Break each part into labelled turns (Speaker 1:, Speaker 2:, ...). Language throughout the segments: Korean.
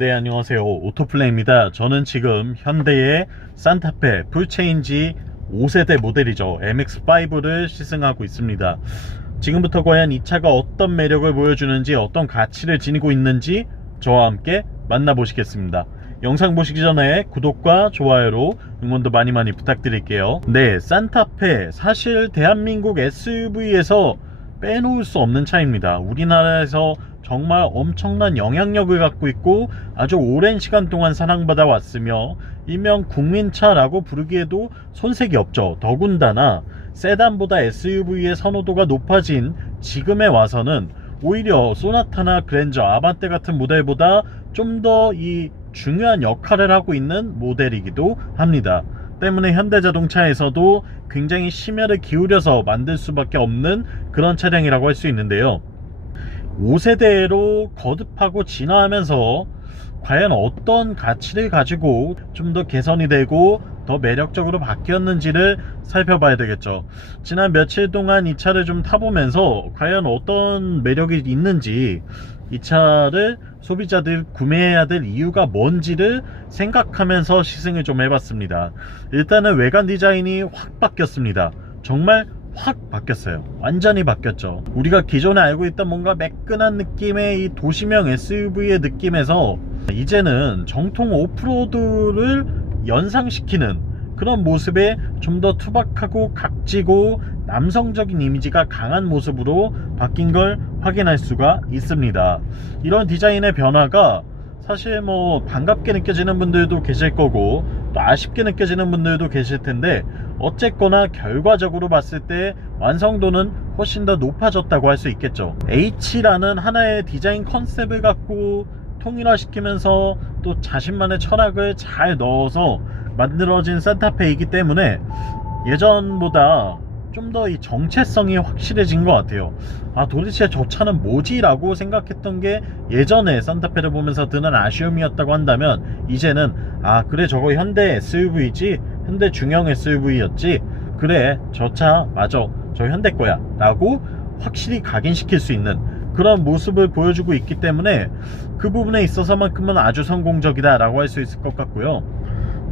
Speaker 1: 네 안녕하세요. 오토플레이입니다. 저는 지금 현대의 산타페 풀체인지 5세대 모델이죠. MX5를 시승하고 있습니다. 지금부터 과연 이 차가 어떤 매력을 보여주는지 어떤 가치를 지니고 있는지 저와 함께 만나보시겠습니다. 영상 보시기 전에 구독과 좋아요로 응원도 많이 많이 부탁드릴게요. 네 산타페. 사실 대한민국 SUV에서 빼놓을 수 없는 차입니다. 우리나라에서 정말 엄청난 영향력을 갖고 있고 아주 오랜 시간 동안 사랑받아 왔으며 일명 국민차라고 부르기에도 손색이 없죠. 더군다나 세단보다 SUV의 선호도가 높아진 지금에 와서는 오히려 소나타나 그랜저, 아반떼 같은 모델보다 좀 더 이 중요한 역할을 하고 있는 모델이기도 합니다. 때문에 현대자동차에서도 굉장히 심혈을 기울여서 만들 수밖에 없는 그런 차량이라고 할 수 있는데요. 5세대로 거듭하고 진화하면서 과연 어떤 가치를 가지고 좀 더 개선이 되고 더 매력적으로 바뀌었는지를 살펴봐야 되겠죠. 지난 며칠 동안 이 차를 좀 타보면서 과연 어떤 매력이 있는지 이 차를 소비자들 구매해야 될 이유가 뭔지를 생각하면서 시승을 좀 해봤습니다. 일단은 외관 디자인이 확 바뀌었습니다. 정말 확 바뀌었어요. 완전히 바뀌었죠. 우리가 기존에 알고 있던 뭔가 매끈한 느낌의 이 도시명 SUV의 느낌에서 이제는 정통 오프로드를 연상시키는 그런 모습에 좀 더 투박하고 각지고 남성적인 이미지가 강한 모습으로 바뀐 걸 확인할 수가 있습니다. 이런 디자인의 변화가 사실 뭐 반갑게 느껴지는 분들도 계실 거고 또 아쉽게 느껴지는 분들도 계실 텐데 어쨌거나 결과적으로 봤을 때 완성도는 훨씬 더 높아졌다고 할 수 있겠죠. H라는 하나의 디자인 컨셉을 갖고 통일화시키면서 또 자신만의 철학을 잘 넣어서 만들어진 산타페이기 때문에 예전보다 좀 더 이 정체성이 확실해진 것 같아요. 아 도대체 저 차는 뭐지? 라고 생각했던 게 예전에 산타페를 보면서 드는 아쉬움이었다고 한다면 이제는 아 그래 저거 현대 SUV지? 현대 중형 SUV였지? 그래 저 차 맞아 저 현대 거야 라고 확실히 각인시킬 수 있는 그런 모습을 보여주고 있기 때문에 그 부분에 있어서만큼은 아주 성공적이다 라고 할 수 있을 것 같고요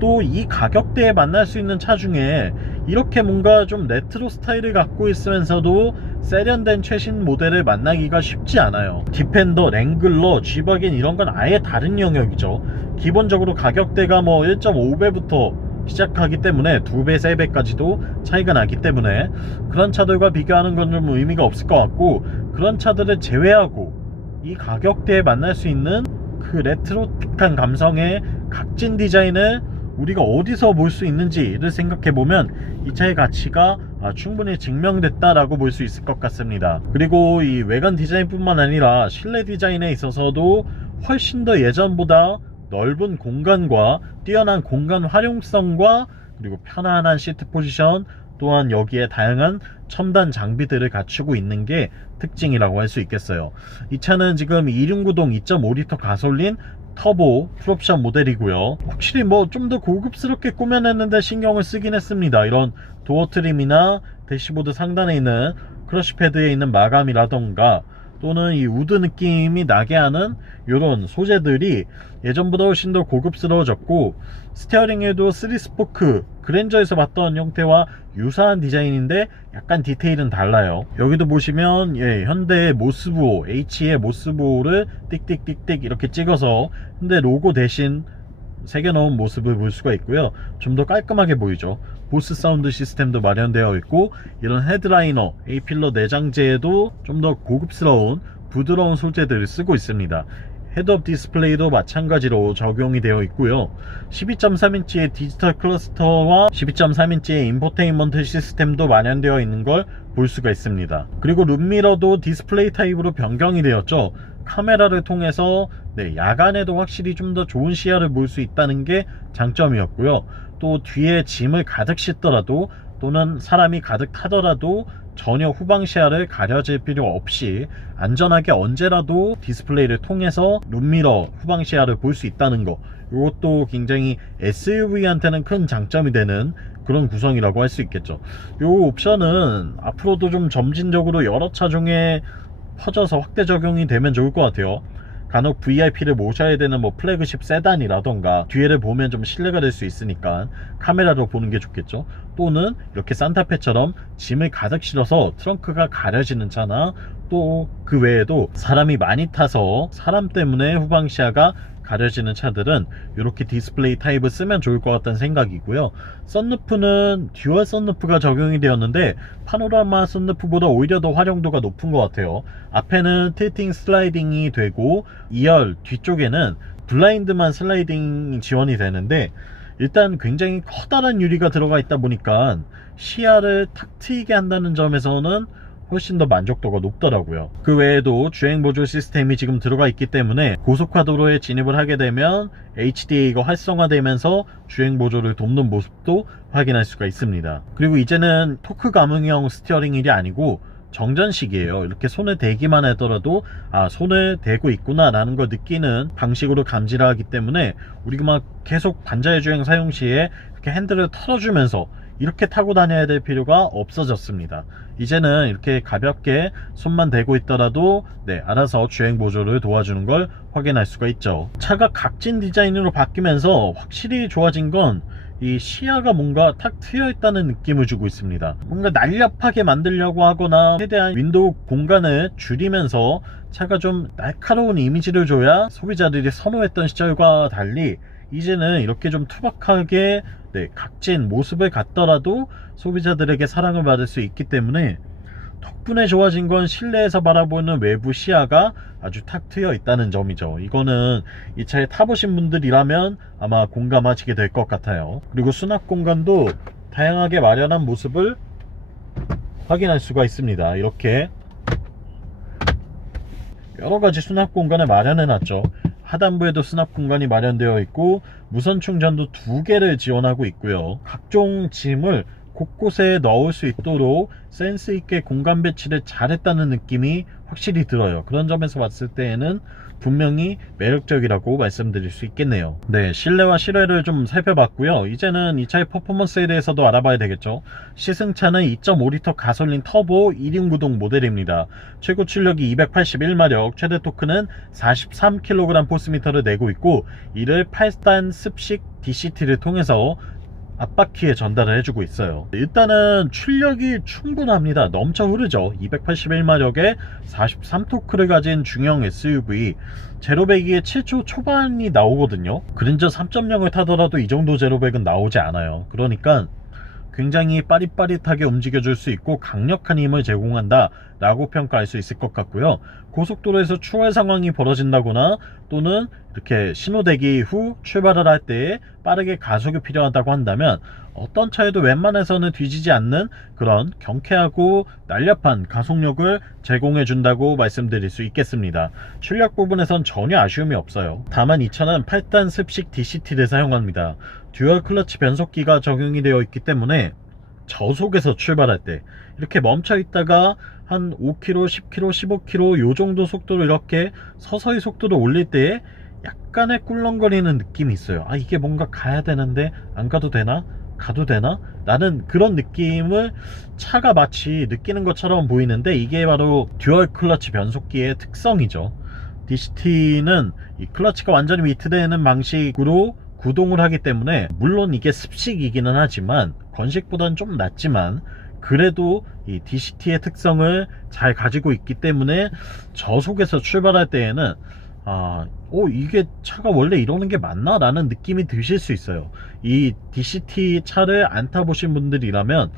Speaker 1: 또 이 가격대에 만날 수 있는 차 중에 이렇게 뭔가 좀 레트로 스타일을 갖고 있으면서도 세련된 최신 모델을 만나기가 쉽지 않아요. 디펜더, 랭글러, G바겐 이런 건 아예 다른 영역이죠. 기본적으로 가격대가 뭐 1.5배부터 시작하기 때문에 2배, 3배까지도 차이가 나기 때문에 그런 차들과 비교하는 건 좀 의미가 없을 것 같고 그런 차들을 제외하고 이 가격대에 만날 수 있는 그 레트로틱한 감성의 각진 디자인을 우리가 어디서 볼 수 있는지를 생각해 보면 이 차의 가치가 아, 충분히 증명됐다라고 볼 수 있을 것 같습니다. 그리고 이 외관 디자인뿐만 아니라 실내 디자인에 있어서도 훨씬 더 예전보다 넓은 공간과 뛰어난 공간 활용성과 그리고 편안한 시트 포지션 또한 여기에 다양한 첨단 장비들을 갖추고 있는 게 특징이라고 할 수 있겠어요. 이 차는 지금 2.6구동 2.5리터 가솔린 터보 풀옵션 모델이고요. 확실히 뭐 좀 더 고급스럽게 꾸며냈는데 신경을 쓰긴 했습니다. 이런 도어 트림이나 대시보드 상단에 있는 크러쉬 패드에 있는 마감이라던가 또는 이 우드 느낌이 나게 하는 이런 소재들이 예전보다 훨씬 더 고급스러워졌고 스티어링에도 3스포크 그랜저에서 봤던 형태와 유사한 디자인인데 약간 디테일은 달라요 여기도 보시면 예, 현대의 모스부호 H의 모스부호를 띡띡띡띡 이렇게 찍어서 현대 로고 대신 새겨놓은 모습을 볼 수가 있고요. 좀 더 깔끔하게 보이죠. 보스 사운드 시스템도 마련되어 있고 이런 헤드라이너, A필러 내장재에도 좀 더 고급스러운 부드러운 소재들을 쓰고 있습니다. 헤드업 디스플레이도 마찬가지로 적용이 되어 있고요. 12.3인치의 디지털 클러스터와 12.3인치의 인포테인먼트 시스템도 마련되어 있는 걸 볼 수가 있습니다. 그리고 룸미러도 디스플레이 타입으로 변경이 되었죠. 카메라를 통해서 네, 야간에도 확실히 좀 더 좋은 시야를 볼 수 있다는 게 장점이었고요. 또 뒤에 짐을 가득 싣더라도 또는 사람이 가득 타더라도 전혀 후방 시야를 가려질 필요 없이 안전하게 언제라도 디스플레이를 통해서 룸미러 후방 시야를 볼 수 있다는 거. 이것도 굉장히 SUV한테는 큰 장점이 되는 그런 구성이라고 할 수 있겠죠. 이 옵션은 앞으로도 좀 점진적으로 여러 차 중에 퍼져서 확대 적용이 되면 좋을 것 같아요 간혹 VIP를 모셔야 되는 뭐 플래그십 세단이라던가 뒤에를 보면 좀 신뢰가 될 수 있으니까 카메라로 보는 게 좋겠죠. 또는 이렇게 산타페처럼 짐을 가득 실어서 트렁크가 가려지는 차나 또 그 외에도 사람이 많이 타서 사람 때문에 후방 시야가 가려지는 차들은 이렇게 디스플레이 타입을 쓰면 좋을 것 같다는 생각이고요. 썬루프는 듀얼 썬루프가 적용이 되었는데 파노라마 썬루프보다 오히려 더 활용도가 높은 것 같아요. 앞에는 틸팅 슬라이딩이 되고 2열 뒤쪽에는 블라인드만 슬라이딩 지원이 되는데 일단 굉장히 커다란 유리가 들어가 있다 보니까 시야를 탁 트이게 한다는 점에서는 훨씬 더 만족도가 높더라고요. 그 외에도 주행 보조 시스템이 지금 들어가 있기 때문에 고속화도로에 진입을 하게 되면 HDA가 활성화되면서 주행 보조를 돕는 모습도 확인할 수가 있습니다. 그리고 이제는 토크 감응형 스티어링 휠이 아니고 정전식이에요. 이렇게 손에 대기만 하더라도 아 손을 대고 있구나 라는 걸 느끼는 방식으로 감지를 하기 때문에 우리가 막 계속 반자의 주행 사용 시에 이렇게 핸들을 털어주면서 이렇게 타고 다녀야 될 필요가 없어졌습니다. 이제는 이렇게 가볍게 손만 대고 있더라도 네, 알아서 주행 보조를 도와주는 걸 확인할 수가 있죠. 차가 각진 디자인으로 바뀌면서 확실히 좋아진 건 이 시야가 뭔가 탁 트여 있다는 느낌을 주고 있습니다. 뭔가 날렵하게 만들려고 하거나 최대한 윈도우 공간을 줄이면서 차가 좀 날카로운 이미지를 줘야 소비자들이 선호했던 시절과 달리 이제는 이렇게 좀 투박하게 네, 각진 모습을 갖더라도 소비자들에게 사랑을 받을 수 있기 때문에 덕분에 좋아진 건 실내에서 바라보는 외부 시야가 아주 탁 트여 있다는 점이죠. 이거는 이 차에 타보신 분들이라면 아마 공감하시게 될 것 같아요. 그리고 수납 공간도 다양하게 마련한 모습을 확인할 수가 있습니다. 이렇게 여러 가지 수납 공간을 마련해 놨죠. 하단부에도 수납 공간이 마련되어 있고 무선 충전도 두 개를 지원하고 있고요. 각종 짐을 곳곳에 넣을 수 있도록 센스 있게 공간 배치를 잘했다는 느낌이 확실히 들어요. 그런 점에서 봤을 때에는 분명히 매력적이라고 말씀드릴 수 있겠네요. 네, 실내와 실외를 좀 살펴봤고요. 이제는 이 차의 퍼포먼스에 대해서도 알아봐야 되겠죠. 시승차는 2.5리터 가솔린 터보 1인 구동 모델입니다. 최고 출력이 281마력, 최대 토크는 43kg 포스미터를 내고 있고 이를 8단 습식 DCT를 통해서 앞바퀴에 전달을 해주고 있어요. 일단은 출력이 충분합니다. 넘쳐 흐르죠. 281마력에 43토크를 가진 중형 SUV 제로백이 7초 초반이 나오거든요. 그린저 3.0을 타더라도 이 정도 제로백은 나오지 않아요. 그러니까 굉장히 빠릿빠릿하게 움직여줄 수 있고 강력한 힘을 제공한다 라고 평가할 수 있을 것 같고요. 고속도로에서 추월 상황이 벌어진다거나 또는 이렇게 신호대기 후 출발을 할때 빠르게 가속이 필요하다고 한다면 어떤 차에도 웬만해서는 뒤지지 않는 그런 경쾌하고 날렵한 가속력을 제공해 준다고 말씀드릴 수 있겠습니다. 출력 부분에선 전혀 아쉬움이 없어요. 다만 이 차는 8단 습식 DCT를 사용합니다 듀얼 클러치 변속기가 적용이 되어 있기 때문에 저속에서 출발할 때 이렇게 멈춰 있다가 한 5km, 10km, 15km 요 정도 속도로 이렇게 서서히 속도를 올릴 때 약간의 꿀렁거리는 느낌이 있어요. 아 이게 뭔가 가야 되는데 안 가도 되나? 가도 되나? 라는 그런 느낌을 차가 마치 느끼는 것처럼 보이는데 이게 바로 듀얼 클러치 변속기의 특성이죠. DCT는 이 클러치가 완전히 미트되는 방식으로 구동을 하기 때문에 물론 이게 습식이기는 하지만 건식보다는 좀 낫지만 그래도 이 DCT의 특성을 잘 가지고 있기 때문에 저속에서 출발할 때에는 아, 오 이게 차가 원래 이러는 게 맞나? 라는 느낌이 드실 수 있어요. 이 DCT 차를 안 타보신 분들이라면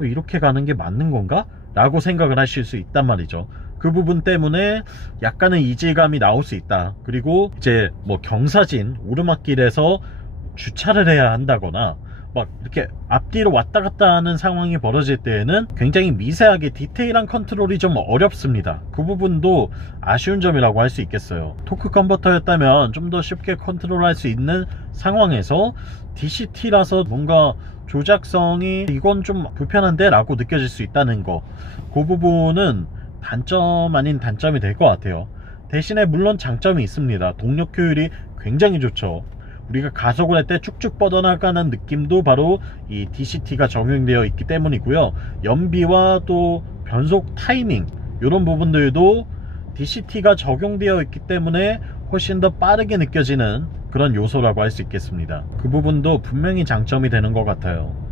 Speaker 1: 어, 이렇게 가는 게 맞는 건가? 라고 생각을 하실 수 있단 말이죠. 그 부분 때문에 약간의 이질감이 나올 수 있다. 그리고 이제 뭐 경사진 오르막길에서 주차를 해야 한다거나 막 이렇게 앞뒤로 왔다 갔다 하는 상황이 벌어질 때에는 굉장히 미세하게 디테일한 컨트롤이 좀 어렵습니다. 그 부분도 아쉬운 점이라고 할 수 있겠어요. 토크 컨버터였다면 좀 더 쉽게 컨트롤할 수 있는 상황에서 DCT라서 뭔가 조작성이 이건 좀 불편한데 라고 느껴질 수 있다는 거. 그 부분은 단점 아닌 단점이 될 것 같아요. 대신에 물론 장점이 있습니다. 동력 효율이 굉장히 좋죠. 우리가 가속을 할 때 쭉쭉 뻗어나가는 느낌도 바로 이 DCT가 적용되어 있기 때문이고요. 연비와 또 변속 타이밍 이런 부분들도 DCT가 적용되어 있기 때문에 훨씬 더 빠르게 느껴지는 그런 요소라고 할 수 있겠습니다. 그 부분도 분명히 장점이 되는 것 같아요.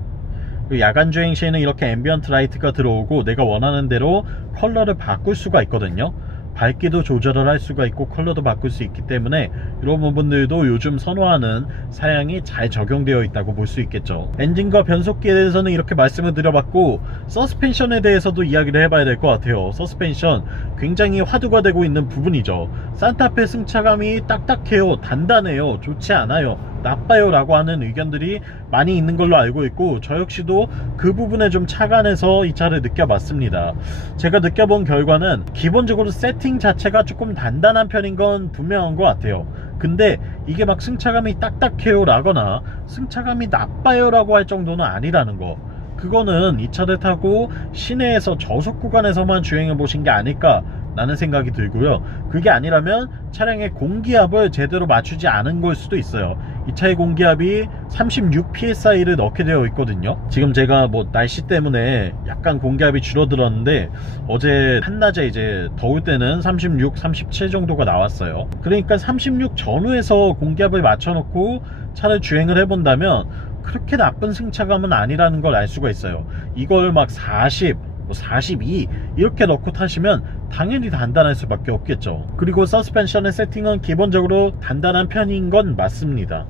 Speaker 1: 그리고 야간 주행 시에는 이렇게 앰비언트 라이트가 들어오고 내가 원하는 대로 컬러를 바꿀 수가 있거든요. 밝기도 조절을 할 수가 있고 컬러도 바꿀 수 있기 때문에 이런 부분들도 요즘 선호하는 사양이 잘 적용되어 있다고 볼 수 있겠죠. 엔진과 변속기에 대해서는 이렇게 말씀을 드려봤고 서스펜션에 대해서도 이야기를 해봐야 될 것 같아요. 서스펜션 굉장히 화두가 되고 있는 부분이죠. 산타페 승차감이 딱딱해요, 단단해요, 좋지 않아요, 나빠요 라고 하는 의견들이 많이 있는 걸로 알고 있고 저 역시도 그 부분에 좀 착안해서 이 차를 느껴봤습니다. 제가 느껴본 결과는 기본적으로 세팅 자체가 조금 단단한 편인 건 분명한 것 같아요. 근데 이게 막 승차감이 딱딱해요 라거나 승차감이 나빠요 라고 할 정도는 아니라는 거. 그거는 이 차를 타고 시내에서 저속 구간에서만 주행해 보신 게 아닐까 라는 생각이 들고요. 그게 아니라면 차량의 공기압을 제대로 맞추지 않은 걸 수도 있어요. 이 차의 공기압이 36 psi를 넣게 되어 있거든요. 지금 제가 뭐 날씨 때문에 약간 공기압이 줄어들었는데 어제 한낮에 이제 더울 때는 36, 37 정도가 나왔어요. 그러니까 36 전후에서 공기압을 맞춰놓고 차를 주행을 해본다면 그렇게 나쁜 승차감은 아니라는 걸 알 수가 있어요. 이걸 막 40, 뭐 42 이렇게 넣고 타시면 당연히 단단할 수밖에 없겠죠. 그리고 서스펜션의 세팅은 기본적으로 단단한 편인 건 맞습니다.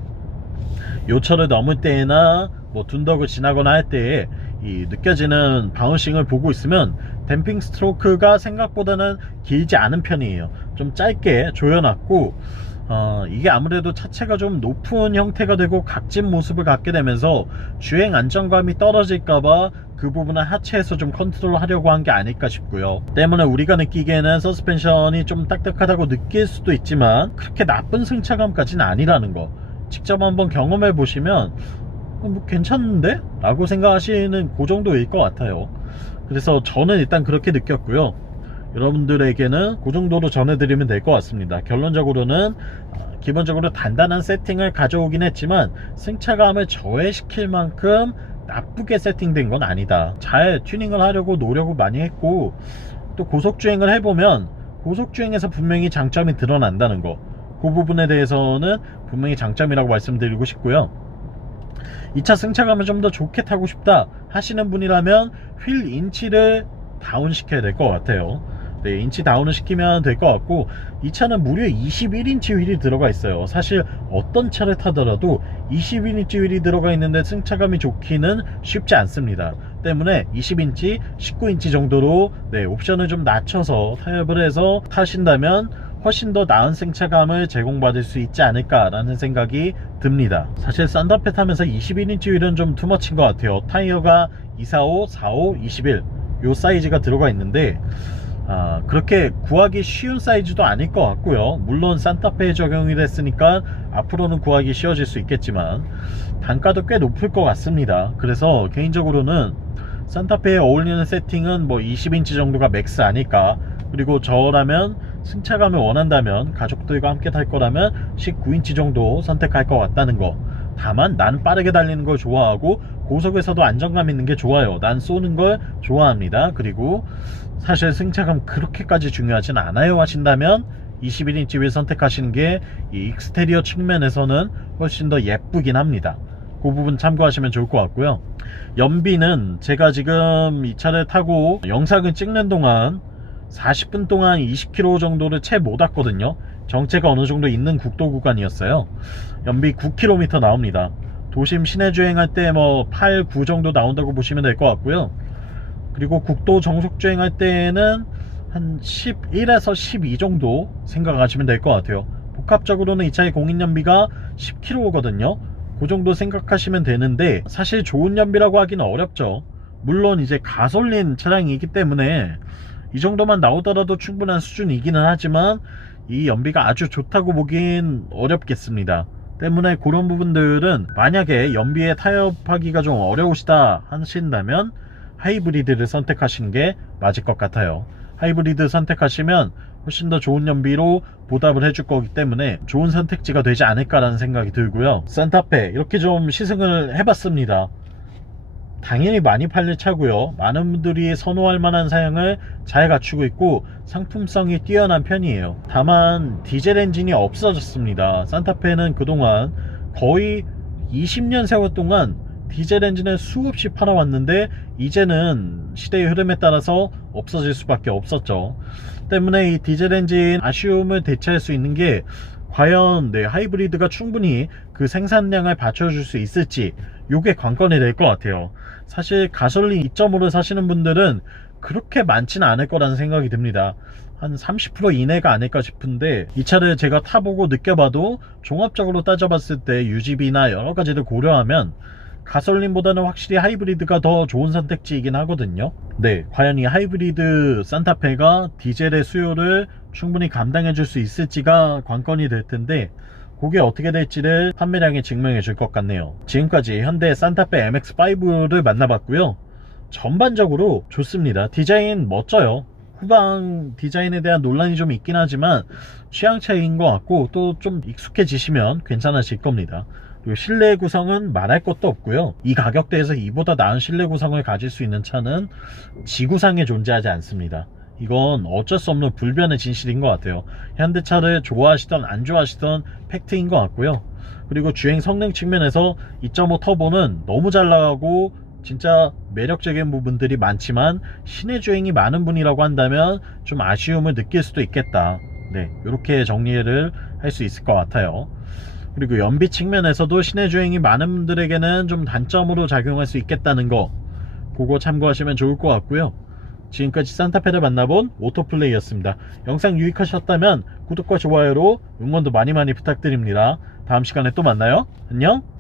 Speaker 1: 요철을 넘을 때나 뭐 둔덕을 지나거나 할 때에 이 느껴지는 바운싱을 보고 있으면 댐핑 스트로크가 생각보다는 길지 않은 편이에요. 좀 짧게 조여놨고 어, 이게 아무래도 차체가 좀 높은 형태가 되고 각진 모습을 갖게 되면서 주행 안정감이 떨어질까봐 그 부분은 하체에서 좀 컨트롤 하려고 한 게 아닐까 싶고요. 때문에 우리가 느끼기에는 서스펜션이 좀 딱딱하다고 느낄 수도 있지만 그렇게 나쁜 승차감까지는 아니라는 거. 직접 한번 경험해 보시면 어, 뭐 괜찮은데? 라고 생각하시는 그 정도일 것 같아요. 그래서 저는 일단 그렇게 느꼈고요. 여러분들에게는 그 정도로 전해드리면 될 것 같습니다. 결론적으로는 어, 기본적으로 단단한 세팅을 가져오긴 했지만 승차감을 저해시킬 만큼 나쁘게 세팅된 건 아니다. 잘 튜닝을 하려고 노력을 많이 했고 또 고속주행을 해보면 고속주행에서 분명히 장점이 드러난다는 거. 그 부분에 대해서는 분명히 장점이라고 말씀드리고 싶고요. 2차 승차감을 좀 더 좋게 타고 싶다 하시는 분이라면 휠 인치를 다운 시켜야 될 것 같아요. 네, 인치 다운을 시키면 될 것 같고 이 차는 무려 21인치 휠이 들어가 있어요. 사실 어떤 차를 타더라도 21인치 휠이 들어가 있는데 승차감이 좋기는 쉽지 않습니다. 때문에 20인치, 19인치 정도로 네, 옵션을 좀 낮춰서 타협을 해서 타신다면 훨씬 더 나은 승차감을 제공받을 수 있지 않을까라는 생각이 듭니다. 사실 산타페 타면서 21인치 휠은 좀 투머치인 것 같아요. 타이어가 245, 45, 21 요 사이즈가 들어가 있는데 아, 그렇게 구하기 쉬운 사이즈도 아닐 것 같고요. 물론 산타페에 적용이 됐으니까 앞으로는 구하기 쉬워질 수 있겠지만 단가도 꽤 높을 것 같습니다. 그래서 개인적으로는 산타페에 어울리는 세팅은 뭐 20인치 정도가 맥스 아닐까. 그리고 저라면 승차감을 원한다면 가족들과 함께 탈 거라면 19인치 정도 선택할 것 같다는 거. 다만 난 빠르게 달리는 걸 좋아하고 고속에서도 안정감 있는 게 좋아요. 난 쏘는 걸 좋아합니다. 그리고 사실 승차감 그렇게까지 중요하진 않아요 하신다면 21인치 휠 선택하시는 게 이 익스테리어 측면에서는 훨씬 더 예쁘긴 합니다. 그 부분 참고하시면 좋을 것 같고요. 연비는 제가 지금 이 차를 타고 영상을 찍는 동안 40분 동안 20km 정도를 채 못 왔거든요. 정체가 어느 정도 있는 국도 구간이었어요. 연비 9km 나옵니다. 도심 시내 주행할 때 뭐 8, 9 정도 나온다고 보시면 될 것 같고요. 그리고 국도 정속 주행할 때에는 한 11에서 12 정도 생각하시면 될 것 같아요. 복합적으로는 이 차의 공인 연비가 10km거든요. 그 정도 생각하시면 되는데 사실 좋은 연비라고 하기는 어렵죠. 물론 이제 가솔린 차량이기 때문에 이 정도만 나오더라도 충분한 수준이기는 하지만 이 연비가 아주 좋다고 보긴 어렵겠습니다. 때문에 그런 부분들은 만약에 연비에 타협하기가 좀 어려우시다 하신다면 하이브리드를 선택하시는 게 맞을 것 같아요. 하이브리드 선택하시면 훨씬 더 좋은 연비로 보답을 해줄 거기 때문에 좋은 선택지가 되지 않을까라는 생각이 들고요. 산타페 이렇게 좀 시승을 해봤습니다. 당연히 많이 팔릴 차고요. 많은 분들이 선호할 만한 사양을 잘 갖추고 있고 상품성이 뛰어난 편이에요. 다만 디젤 엔진이 없어졌습니다. 산타페는 그동안 거의 20년 세월 동안 디젤 엔진을 수없이 팔아왔는데 이제는 시대의 흐름에 따라서 없어질 수밖에 없었죠. 때문에 이 디젤 엔진 아쉬움을 대체할 수 있는 게 과연 네, 하이브리드가 충분히 그 생산량을 받쳐줄 수 있을지 요게 관건이 될 것 같아요. 사실 가솔린 2.5를 사시는 분들은 그렇게 많지는 않을 거라는 생각이 듭니다. 한 30% 이내가 아닐까 싶은데 이 차를 제가 타보고 느껴봐도 종합적으로 따져봤을 때 유지비나 여러 가지를 고려하면 가솔린보다는 확실히 하이브리드가 더 좋은 선택지이긴 하거든요. 네, 과연 이 하이브리드 산타페가 디젤의 수요를 충분히 감당해 줄 수 있을지가 관건이 될 텐데 그게 어떻게 될지를 판매량이 증명해 줄 것 같네요. 지금까지 현대 산타페 MX5를 만나봤고요. 전반적으로 좋습니다. 디자인 멋져요. 후방 디자인에 대한 논란이 좀 있긴 하지만 취향 차이인 것 같고 또 좀 익숙해지시면 괜찮아질 겁니다. 그리고 실내 구성은 말할 것도 없고요. 이 가격대에서 이보다 나은 실내 구성을 가질 수 있는 차는 지구상에 존재하지 않습니다. 이건 어쩔 수 없는 불변의 진실인 것 같아요. 현대차를 좋아하시던 안 좋아하시던 팩트인 것 같고요. 그리고 주행 성능 측면에서 2.5 터보는 너무 잘 나가고 진짜 매력적인 부분들이 많지만 시내 주행이 많은 분이라고 한다면 좀 아쉬움을 느낄 수도 있겠다. 네, 이렇게 정리를 할 수 있을 것 같아요. 그리고 연비 측면에서도 시내 주행이 많은 분들에게는 좀 단점으로 작용할 수 있겠다는 거 그거 참고하시면 좋을 것 같고요. 지금까지 산타페를 만나본 오토플레이였습니다. 영상 유익하셨다면 구독과 좋아요로 응원도 많이 많이 부탁드립니다. 다음 시간에 또 만나요. 안녕!